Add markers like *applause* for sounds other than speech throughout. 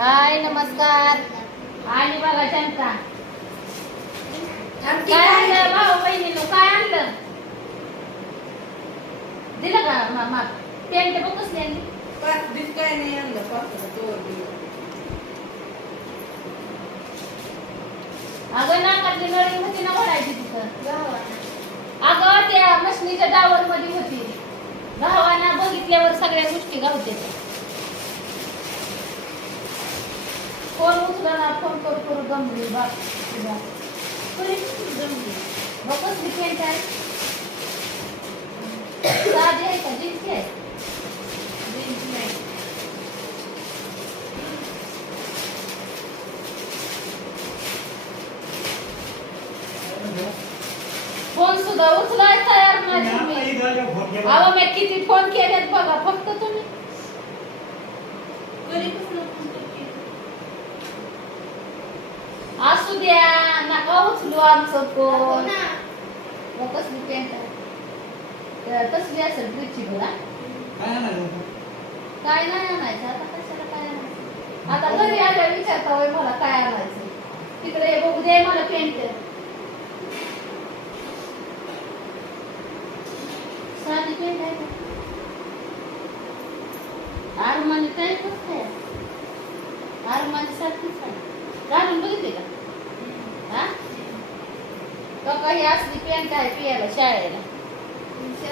हाय नमस्कार. आणि बघा शंका. काय आणलं? भाऊ बहिणीनं काय आणलं? दिलं का मामा पेंट बघ कसली आणली? पाच दिवस काय नाही आणलं दिवस अगं नाकातली नळी होती ना भरायची तिथं? अगं त्या मशनीच्या डावर मध्ये होती. भावाना बघितल्यावर सगळ्या गोष्टी गावते फोन उचला ना फोन करू करू गमली बाप गमली बघ कसली पेंट आहे साधी आहे का? जीन्स आहे? जीन्स नाही. फोन सुद्धा उचलाय तयार नाही तुम्ही. अहो मी किती फोन केलेत बघा फक्त तुम्ही कधीपासून फोन करते? असू द्या फोन ना. मग कसली पेंट तसली असेल ट्रिपची बघा काय नाही आणायचं आता कशाला काय आणायचं आता घरी आल्यावर विचारता होय मला काय आणायचं तिकडे हे बघू दे मला पेंट साधी पेंट आहे का आरमानी टाईपच आहे आरमानी सारखीच आहे घालून बघितले का बघा काही असली पॅन्ट आहे पियाला शाळेला.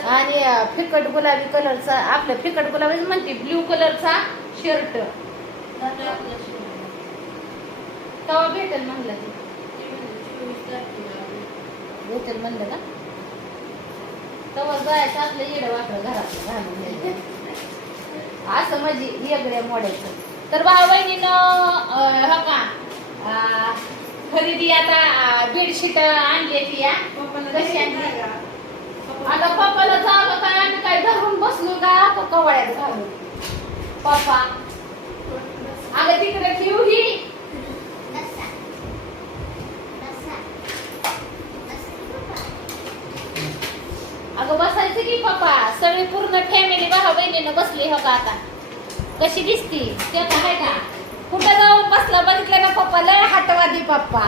आणि फिकट गुलाबी कलरचा आपलं फिकट गुलाबी म्हणते ब्ल्यू कलरचा शर्ट तवा आपलं भेटेल म्हणलं ते. भेटेल म्हणलं ना? तवा जायचं आपलं येडं वाकडं घरात घालून असं म्हणजे वेगळ्या मोड्याचं तर भाऊ बहिणीनं हा का खरेदी आता बेडशीट आणली ती या कशी आणली? आता पप्पाला जागा काय आम्ही काय धरून बसलो का? का कवळ्यात घालून पप्पा अगं तिकडे ठेवू ही. अगं बसायचं की पप्पा? सगळी पूर्ण फॅमिली भाऊ बहिणीनं बसली हो का आता? कशी दिसती? ते का आहे का? कुठं जाऊन बसला बघितलं ना पप्पा लय हाटवादी पप्पा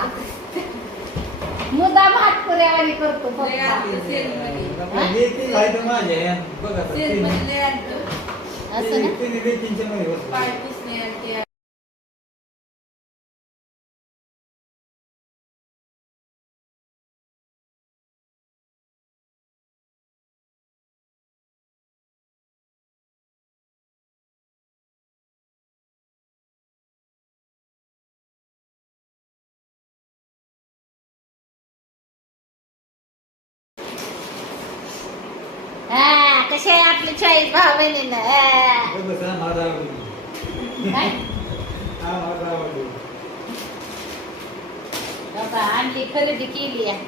मुदाम हाटपुऱ्यावानी करतो पप्पा. असं ना हा कसे आहे आपले चाळीस भाऊ बहिणीनं हा. काय? बाबा आणली खरेदी केली आहे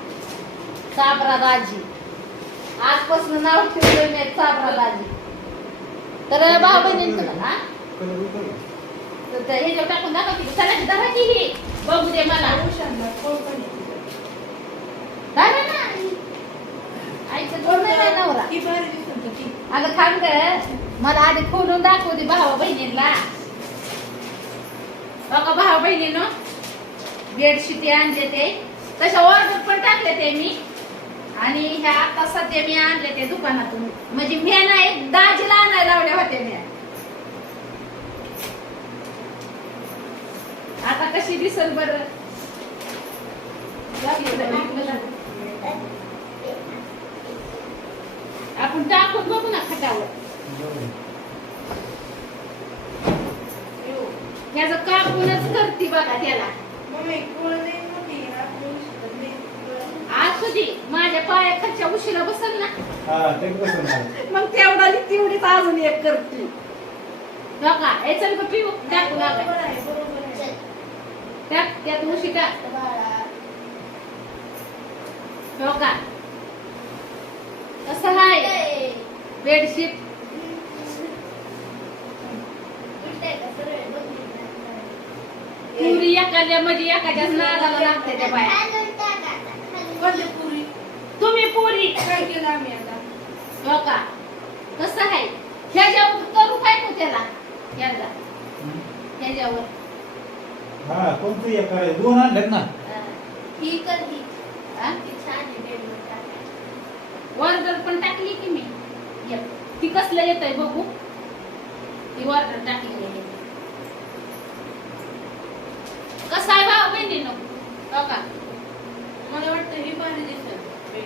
चाबरा बाजी आजपासून नाव ठेवलं मी चाबरा दाजी तर भाऊ बहिणी तुला हा तर ते ह्याच्यावर टाकून दाखव की सगळ्याची की ही. बघू दे मला औषधाला कोण पण येतं. दाखवा ना आईचं कोण नाही ना नवरा. अगं थांब ग. मला आधी खोलून दाखवू दे भावा बहिणीला बघा भावा बहिणीनं. बेडशीट आणले ते. तशा ऑर्डर पण टाकले ते मी. आणि ह्या आता सध्या मी आणले ते दुकानातून. म्हणजे मी नाही दाजीला आणायला लावल्या होत्या मी. आता कशी दिसल बर? आपण टाकून बघू ना खटावर यो. ह्याचं कापूनच करते बघा त्याला. आज सुधी माझ्या पायाखालच्या उशीला बसल ना मग तेवढा तेवढीच अजून एक करते बघा चल गं पिऊ टाकू लागा. टाक त्यात उशी टाक बाळा. कसं आहे बेडशीट. पुरी एखाद्या म्हणजे एखाद्याच नादाला लागते त्या बाया. कोणती पुरी? तुम्ही पुरी. काय केलं आम्ही आता? हो का? कसं आहे ह्याच्यावर करू काय तू त्याला? ह्याला ह्याच्यावर. हा कोणतं एक करायचं दोन आणलेत ना. ही. कर ही. हा? ती छान आहे. ऑर्डर पण टाकली की मी. एक. ती कसलं येत आहे बघू. ती ऑर्डर टाकली आहे कसं आहे भाऊ बहिणीनं? हो का? मला वाटतं ही भारी. हे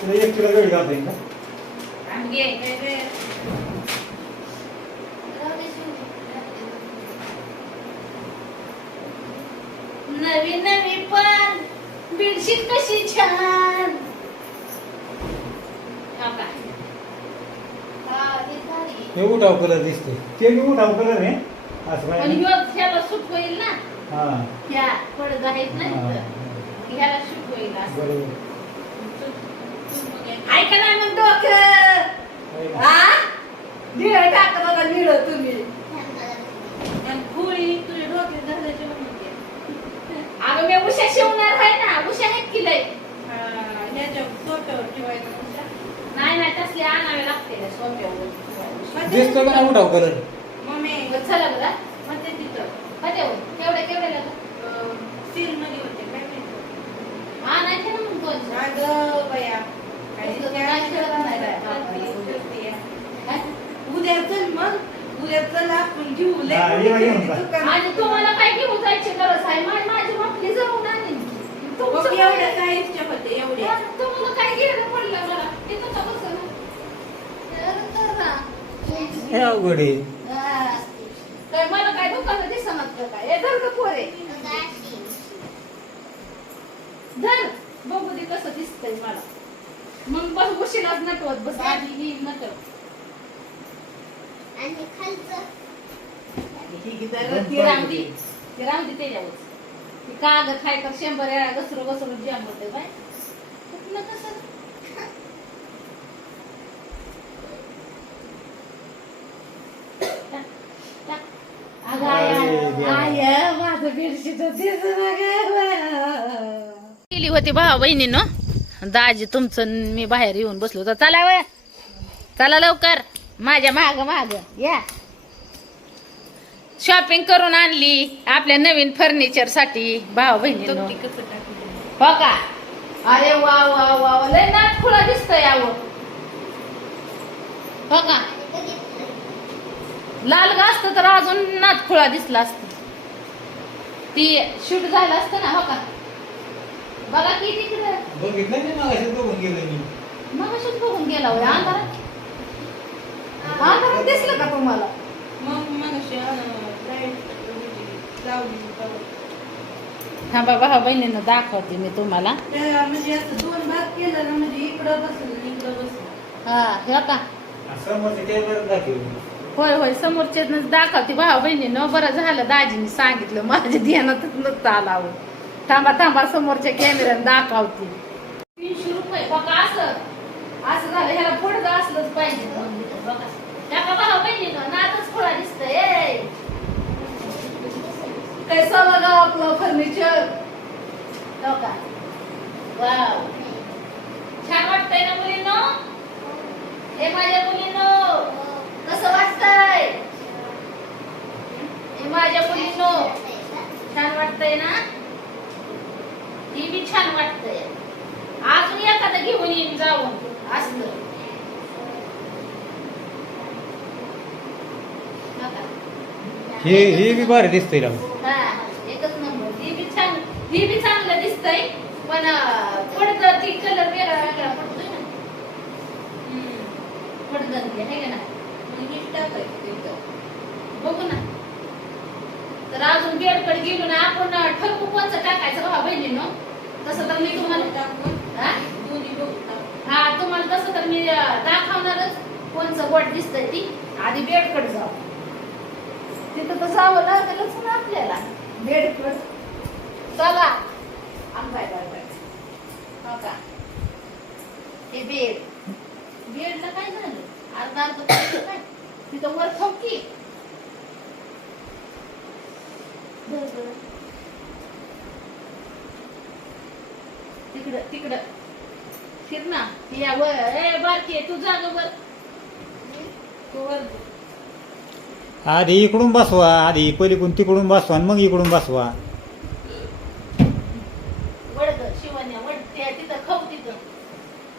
तुला एक किलो गडी घालता का आम्ही घे. काय रे? राहू दे शिव. नवी नवी पण. बेडशीट कशी छान. हो उठाव कलर दिसते ते बी उठाव कलर आहे. असं पण पाहिजे ह्यो ह्याला सूट होईल ना? हा. ह्या पडदा आहेत ना. इथं. ह्याला सूट होईल असं. बरोबर. ऐका ना मग डोकं? हा निळ टाका बघा निळ तुम्ही आणि फुली तुझ्या डोक्यात घालायची म्हणून ते. अगं मी उशा शिवणार आहे ना उशा आहेत की लय? हा, ह्याच्या सोप्यावर ठेवायचं तुझ्या. नाही नाही तसले आणावे लागते मग ते दिसतो का ना उठाव कलर मम्मी. चला बघा. मग ते तिथं. कधी केवढे केवढे लागत अं, सीलमध्ये होते काय माहिती. आणायचे ना मग दोन. अगं बया. नाही? उद्या चल मग. उद्या चल आपण घेऊ. लय हा, तुम्हाला काय घेऊन जायची गरज आहे? माझी माझी बापली जाऊन आणीन तुमचं बघ, काय? एवढ्या साईजच्या होते एवढ्या तुम्हाला काय घेणं पडलं मला. तर करा. हे अवघड आहे. हा. काय मला काय दुकानं दिसणार का काय? हे धर पोरे. धर. बघू दे कसं दिसतंय मला. मग बस उशिराच नटवत बस. आधी ही नटव. ही गिटार दोन ती ती त्याच्यावर ती कागद खाय तर शंभर वेळा घसरू घसरू जाम होते बाय. कुठलं कसं? गेली होती भावा बहिणीनं. दाजी तुमचं मी बाहेर येऊन बसलो तर चला वय. चला लवकर. माझ्या माग माग. या. शॉपिंग करून आणली आपल्या नवीन फर्निचरसाठी. भावा टाकली हो का? अरे वा वा वा वा. लय नाट खुळा दिसतोय यावं हो का? लाल गा असतं तर अजून नाट खुळा दिसला असत. ती शूट झालं असतं ना हो का? बघा की तिकडं. बघून गेलं बघून होय अंधारात? अंधारात दिसलं का तुम्हाला? थांबा भावा बहिणीनं दाखवते मी तुम्हाला. म्हणजे असं दोन भाग केलं ना म्हणजे हा हे का होय होय समोरचे दाखवते. भाऊ बहिणीनं बरं झालं दाजीने सांगितलं माझ्या ध्यानातच नसतं आलावं थांबा थांबा समोरच्या कॅमेऱ्यात दाखवते. तीनशे रुपये बघा असं असं झालं ह्याला पुढं असलंच पाहिजे. भाऊ बहिणीनं नातच खोळा दिसतंय कैसा लगा आपलं फर्निचर हो वाव छान वाटतंय ना? मुलीनो हे माझ्या मुलीनो कसं वाटतंय हे माझ्या मुलीनो छान वाटतंय ना? ती बी छान वाटतंय. अजून एखादं घेऊन येईन जाऊन. असलं हे हे बी भारी दिसतंय राव हा, एकच नंबर ही बी छान ही बी चांगलं दिसतंय पण पडतं ती कलर वेगळा वेगळा पडतोय ना हम्म. पडतं ते आहे का ना मग टाकायची. बघू ना तर अजून बेडकडे गेलो ना आपण ठरवू कोणचं टाकायचं भावा बहिणीनं तसं तर मी तुम्हाला टाकून हा? बघू. हा तुम्हाला तसं तर मी अं, दाखवणारच कोणचं बोट दिसतंय ती आधी बेडकडे जाऊ तिथं तर जावं लागेलच ना आपल्याला. बेडकड चला. आम बाय बाय बाय हो का हे बेड बेडला काय झालं? अर्धा अर्ध काय? तिथं वर. तिकडं तिकडं. फिर ना. या वर. ए बारकी तू जाग वर. तू वर. आधी इकडून बसवा आधी पलीकडून तिकडून बसवा आणि मग इकडून बसवा. वड ग शिवण्या वड त्या तिथं खाऊ तिथं.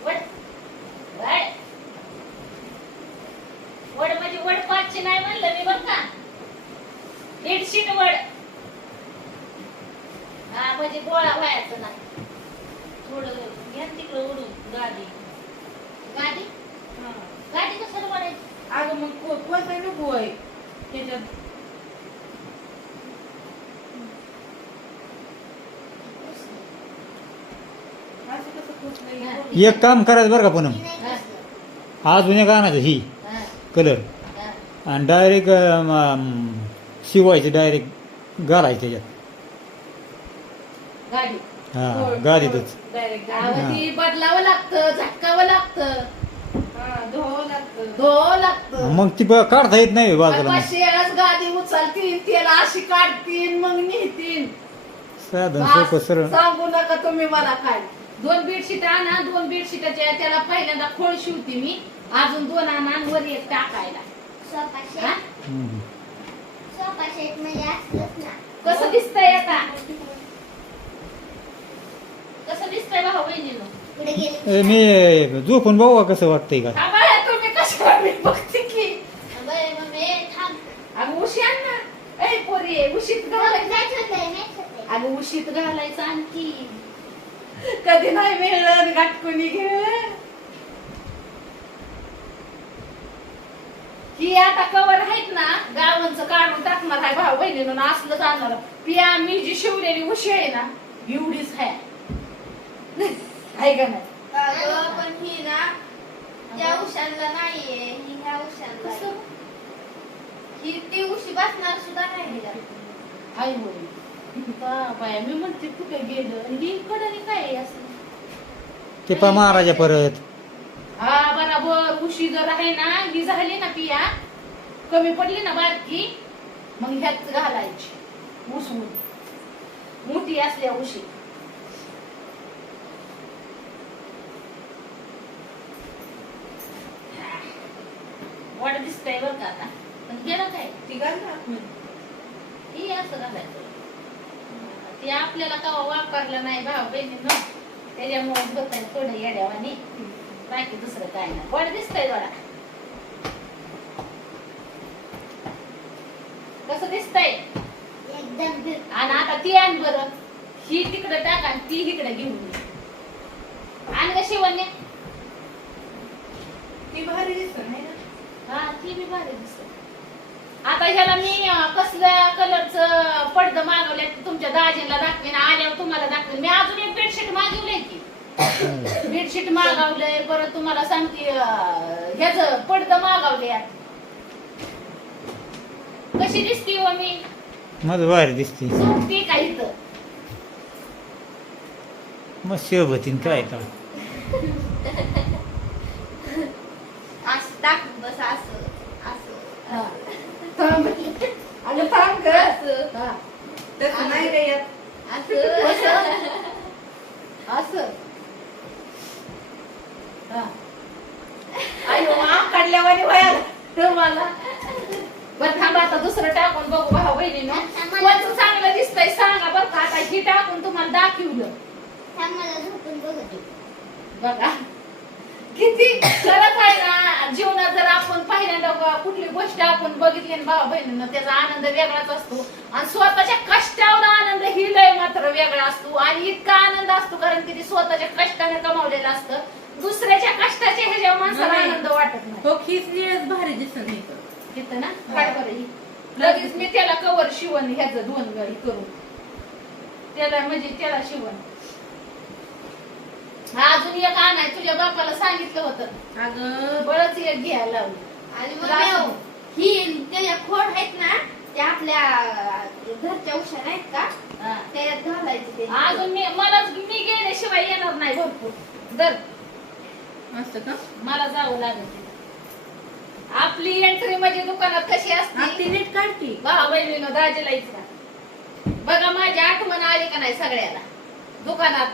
वड वड. वड म्हणजे वड पाचशे नाही म्हणलं मी बघ का? दीडशीट वड. हा म्हणजे गोळा व्हायचं नाही थोडं घ्या तिकडं उडून गाडी गाडी हा. गाडी कशाला वाढायची अगं मग को- कोणता नको आहे? त्याच्यात? हा. एक काम करायचं बरं का पूनम? हा, अजून एक आणायचं ही. कलर. आणि डायरेक्ट शिवायचं डायरेक्ट घालायचं त्याच्यात. गाडी. हा गाडीतच. बदलावं लागतं झटकावं लागतं. हा, धुवावं लागतं. मग ती ब- काढता येत नाही बाजूला मग. पाचशे वेळाच गादी उचलतील त्याला अशी काढतील मग नेतील. साधन बस, सोपं सरळ. सांगू नका तुम्ही मला काय. दोन बेडशीट आणा दोन बेडशीटाच्या त्याला पहिल्यांदा खोळ शिवते मी. अजून दोन आणा आणि वर एक टाकायला. हा? हम्म. कसं दिसतंय आता? कसं दिसतंय भाऊ बहिणीनं ए, मी झोपून बघू का कसं वाटतंय का बाळा, तुम्ही कशा मी बघते की अगं उशी आण ना ए पोरी उशीत अगं उशीत घालायचं आणखी कधी नाही मिळलं गाठकुनी घे ही आता कवर आहेत ना गावांचं काढून टाकणार आहे भाऊ बहिणीनं असलं जाणार पिया मी जी शिवलेली उशी आहे ना एवढीच आहे आहे का नाही पण ही ना त्या उशाला नाहीये ही ह्या आहे. कसं? ही ती उशी बसणार सुद्धा नाही हिला. आई होय बा- बाया मी म्हणते कुठे गेलं? आणि ही कडनी काय आहे असं? ते पा महाराजा परत. हा बराबर. उशी जर आहे ना ही झाली ना पिया कमी पडली ना बारकी मग ह्यात घालायची उसवून मोठी असल्या उशी. वाट दिसतंय बरं का आता. पण गेलं काय? ती घाल ना. ही असं घालायचं. ते आपल्याला कवा वापरलं नाही भाऊ बहिणीनं त्याच्यामुळे होत आहे थोडं येड्यावानी. बाकी दुसरं काय नाही. वाट दिसतंय बघा कसं दिसतंय? एकदम आणि आता ती आण बरं. ही तिकडे टाक आणि ती इकडे घेऊन ये. आण ग शिवण्या. ती भारी दिसत नाही ना? हा ती बी भारी दिसत. आता ह्याला मी कसल्या कलरचं पडदं मागवले तुमच्या दाजीला दाखवीन आल्यावर तुम्हाला दाखवीन. मी अजून एक बेडशीट मागवलंय की. बेडशीट मागवलंय परत तुम्हाला सांगते ह्याचं पडदं मागवले कशी दिसती हो मी? माझं बाहेर दिसते. सोपती का इथं? मग शिवभतीन काय का *laughs* असं टाकून बस असं असं. हा. थांब अगं थांब ग असं हा. तसं नाही रे यात असं असं हा. अयो काढल्यावानी बरं थांबा आता दुसरं टाकून बघू भाऊ बहिणीनं कोणचं चांगलं दिसतंय सांगा बरं का आता टाकून तुम्हाला दाखवलं थांब मला झोपून बघा किती खरंच आहे ना? जीवनात जर आपण पहिल्यांदा ब- कुठली गोष्ट आपण बघितली ना भावा बहिणीनं त्याचा आनंद वेगळाच असतो. आणि स्वतःच्या कष्टावर आनंद ही लय मात्र वेगळा असतो. आणि इतका आनंद असतो कारण की ती स्वतःच्या कष्टाने कमावलेला असतं. दुसऱ्याच्या कष्टाच्या ह्याच्यावर माणसाला नाही. आनंद वाटत नाही. हो निळच भारी दिसत नाही. तिथं ना? काय बरं ही. लगेच मी त्याला कवर शिवण ह्याचं दोन गळी करून. त्याला म्हणजे त्याला शिवण. हा अजून एक आणाय तुझ्या बापाला सांगितलं होतं. अगं. बरंच एक घ्यायला लावलं. आणि मग ही त्याच्या खोड आहेत ना त्या आपल्या घरच्या उशा नाहीत का? हा. त्याच्यात घालायचे ते. अजून मी मला मी गेल्याशिवाय येणार नाही भरपूर. दर असं का? मला जावं लागेल. तिथं. आपली एंट्री म्हणजे दुकानात कशी असते? ती नीट काढती. भावा बहिणीनं दाजीला इचरा. बघा माझी आठवण आली का नाही सगळ्याला? दुकानात.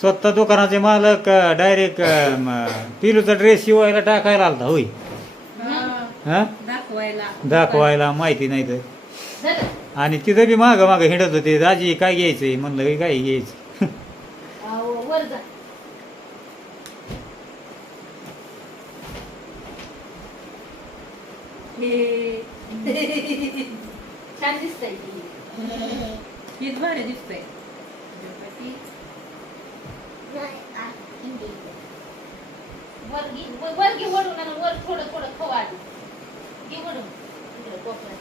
स्वतः दुकानाचे मालक डायरेक्ट पिलूचा ड्रेस शिवायला टाकायला आलता होय. हा, हा? दाखवायला. माहिती नाही तर. आणि तिथं बी मागं मागं हिंडत होते दाजी काय घ्यायचंय? म्हणलं "हे काय घ्यायचं? *laughs* छान दिसतंय ती हेच भारी दिसतंय वर घे वर- घे वडून आणि वर थोडं थोडं खवा आधी. घे वडून इकडे कोपऱ्यात.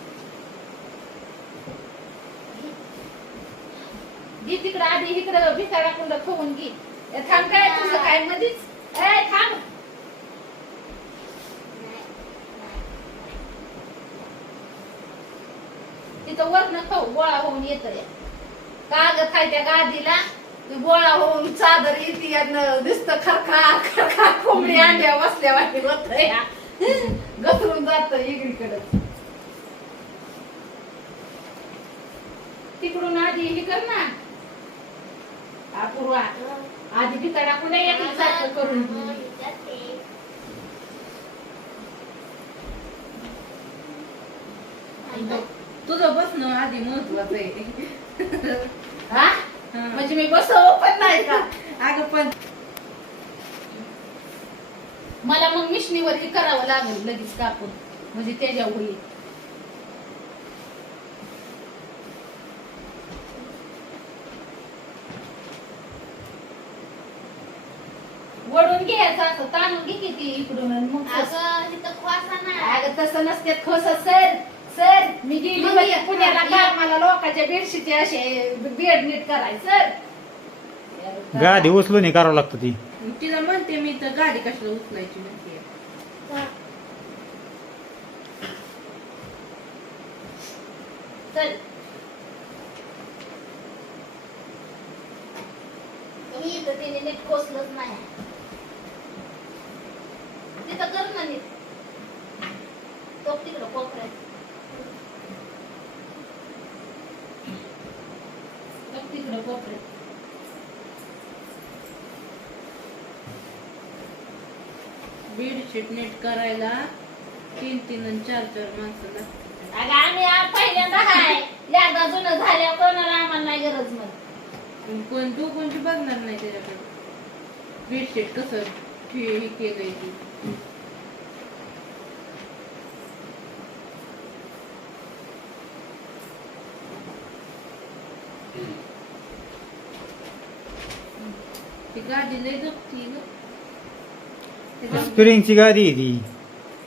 घे. तिकडं आधी इकडं भिसाडा कुंड खवून घे. थांब काय तुझं काय मधीच? ए थांब. तिथं वरनं खाऊ गोळा होऊन येत का ग खायच्या गादीला. गोळा होऊन चादर येते दिसत खरखा खरखा कोंबडी अंड्या बसल्या वाटी होत घसरून जात इकडे तिकडून आधी हे कर ना. अपूर्वा. आधी भितडा कुठे एक सारखं करून तुझं बसणं आधी महत्वाचं आहे. हा. म्हणजे मी बसव पण नाही का? अगं पण मला मग मिशनीवर हे करावं लागेल लगेच कापून म्हणजे त्याच्या होईल वडून घ्यायचं असं ताणून घे किती इकडून मग. अगं इथं खोसा नाही. अगं तसं नसते खस सर सर मी गेली मग म्हणजे ये, पुण्याला ये. का मला लोकांच्या बेडशीट असे बेड नीट करायचं. गादी उचलून हे करावं लागतं ती. तिला म्हणते मी तर गाडी कशाला उचलायची म्हणते. चल मी इथं तिने नीट खोसलंच नाही. तिथं कर ना नीट. तो तिकडं कोपऱ्यात. तिकडं कोपऱ्यात बेडशीट नीट करायला तीन तीन आणि चार चार माणसं लागतात अगं आम्ही आ- पहिल्यांदा हाय. एकदा जुनं झाल्या कोणाला आम्हाला नाही गरज मग. पण कोण तू कोणती बघणार नाही त्याच्याकडे? बेडशीट कसं? ठे- हे केलंय ती गाडी लय जपती ग त्याच्यात स्प्रिंगची गादी आहे ती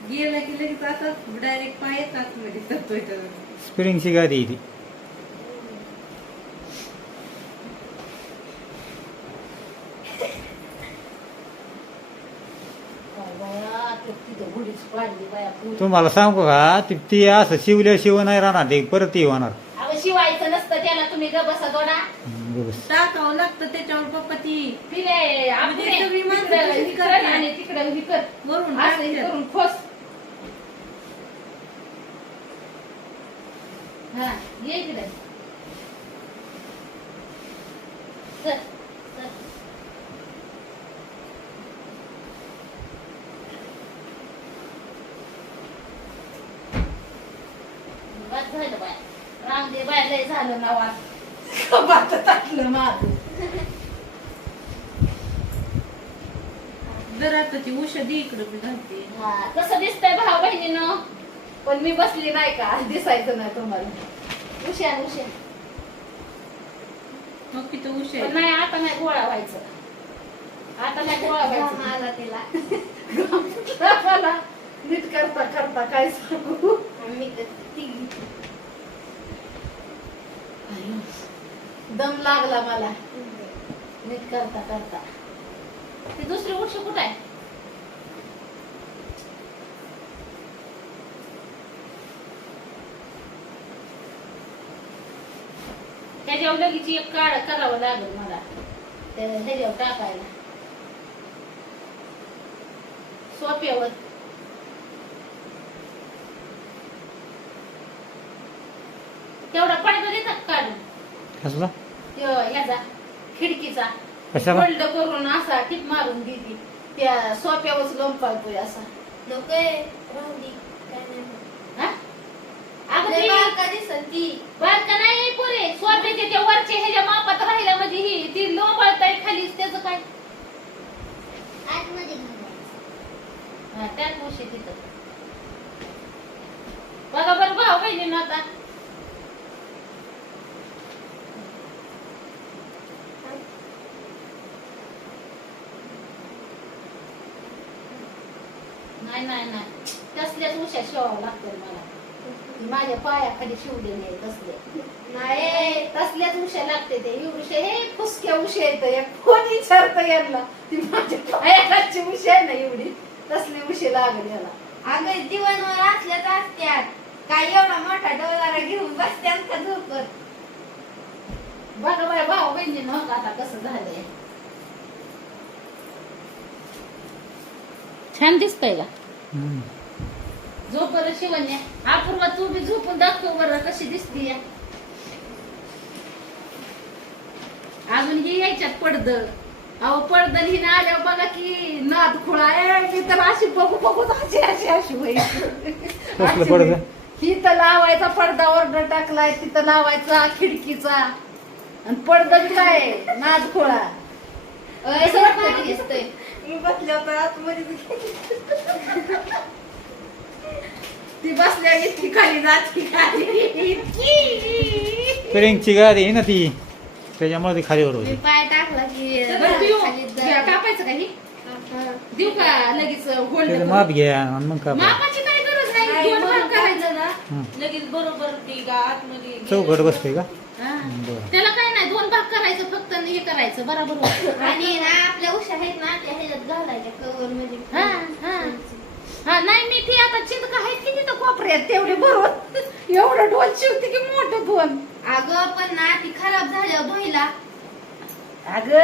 गेला की लगेच असं डायरेक्ट पाय येतात मध्ये जातोय तर स्प्रिंगची गादी आहे ती ते. तुम्हाला सांगू का ती ती असं शिवल्या शिव नाही राहणार ते परत ये होणार शिवायचं नसतं त्याला तुम्ही ग बसा दोडा हम्म, बस. टाकावं लागतं त्याच्यावर पप्पा ती तिने आपण म्हणजे सगळी माणसं तिकडं तशी कर करतात. आणि तिकडं हे कर वरून असं हे टाकतात. करून खोस. हा ये इकडे. चल चल. बस झालं बाय. राम दे बाय लय झालं ना वाट बात टाकलं माझं जर आता ती औषधी इकडं मी घालते. हा, कसं दिसतंय भाऊ बहिणीनं. पण मी बसली नाही का? दिसायचं नाही तुम्हाला. उशार उशार मग तिथं पण उशीर नाही आता नाही गोळा व्हायचं. आता नाही गोळा व्हायचं. आला तिला. *laughs* मला नीट करता करता काय सांगू? मी तर ती दम लागला मला. नीट करता करता. ती दुसरी उठशी कुठं आहे? त्याच्यावर लगेच एक काळ करावं लागेल मला. त्या टाकायला. सोप्यावर. तेवढा पडतो देतात काढून कसला? ह्याचा खिडकीचा. कशाला? फोल्ड करून असा टिप मारून गेली त्या सोप्यावरच लोंबपाळतोय असा. नको आहे, राहू दे, काय नाही. हा? अगं लय ती बारका दिसल ती. बारका नाही पुरे. सोप्याच्या त्या वरच्या ह्याच्या मापात राहिल्या म्हणजे ही ती लोंबळताय खालीच त्याचं काय? आतमध्ये हा, त्यात उशी तिथं. बघा बरं भाऊ बहिणीनं आता. नाही नाही नाही. तसल्याच उशा शिवावं लागतील मला. माझ्या पायाखाली शिवलेली आहे तसले. नाही. तसल्याच उशा लागते ते. उशे हे फुसक्या उशे येत कोण विचारत यांना? ती माझ्या पायाखालची उशी आहे ना एवढी? तसली उशी लागली याला. अगं दिवसभर असल्याच असत्यात. काय एवढा मोठा डोलारा घेऊन बसत्यात का झोपत? बघा बाय भाऊ बहिणीनं हो का आता कसं झालंय. छान दिसतंय का. झोप बरं शिवण्या. अपूर्वा तू बी झोपून दाखव बरं कशी दिसती अजून ही यायच्यात पडद. अहो पडदल ही ना आल्यावर बघा की नाद खुळा मी तर अशी बघू बघू अशी अशी अशी होईल. पडदं? तिथं लावायचा पडदा ऑर्डर टाकलाय तिथं लावायचा खिडकीचा. आणि पडदा काय नाद खुळा? दिसतोय. मी बसल्या होत्या आतमध्ये. बसल्या इतकी खाली जाती. प्रियंकची गाडी आहे ना ती. त्याच्यामुळे ती खालीवर मी होती. पाय टाकला की कापायचं का ही? देऊ का लगेच त्याचं माप घ्या आणि मग का मापाची काय गरज नाही नाही, दोन भाग मग करायचं. ना. लगेच बरोबर ती गा आतमध्ये चौकट बसते का. बरं. त्याला काय नाही दोन भाग करायचं फक्त हे करायचं बरोबर होतं. आणि ना आपल्या उशा आहेत ना त्या ह्याच्यात घालायच्या कवर मध्ये. हा, हा. हा नाही मी ती आता चिंतका आहेत की तिथं कोपऱ्यात तेवढे बरोबर एवढं ढोल शिवते की मोठं दोन अगं पण ना ती खराब झाल्यावर धुईला अगं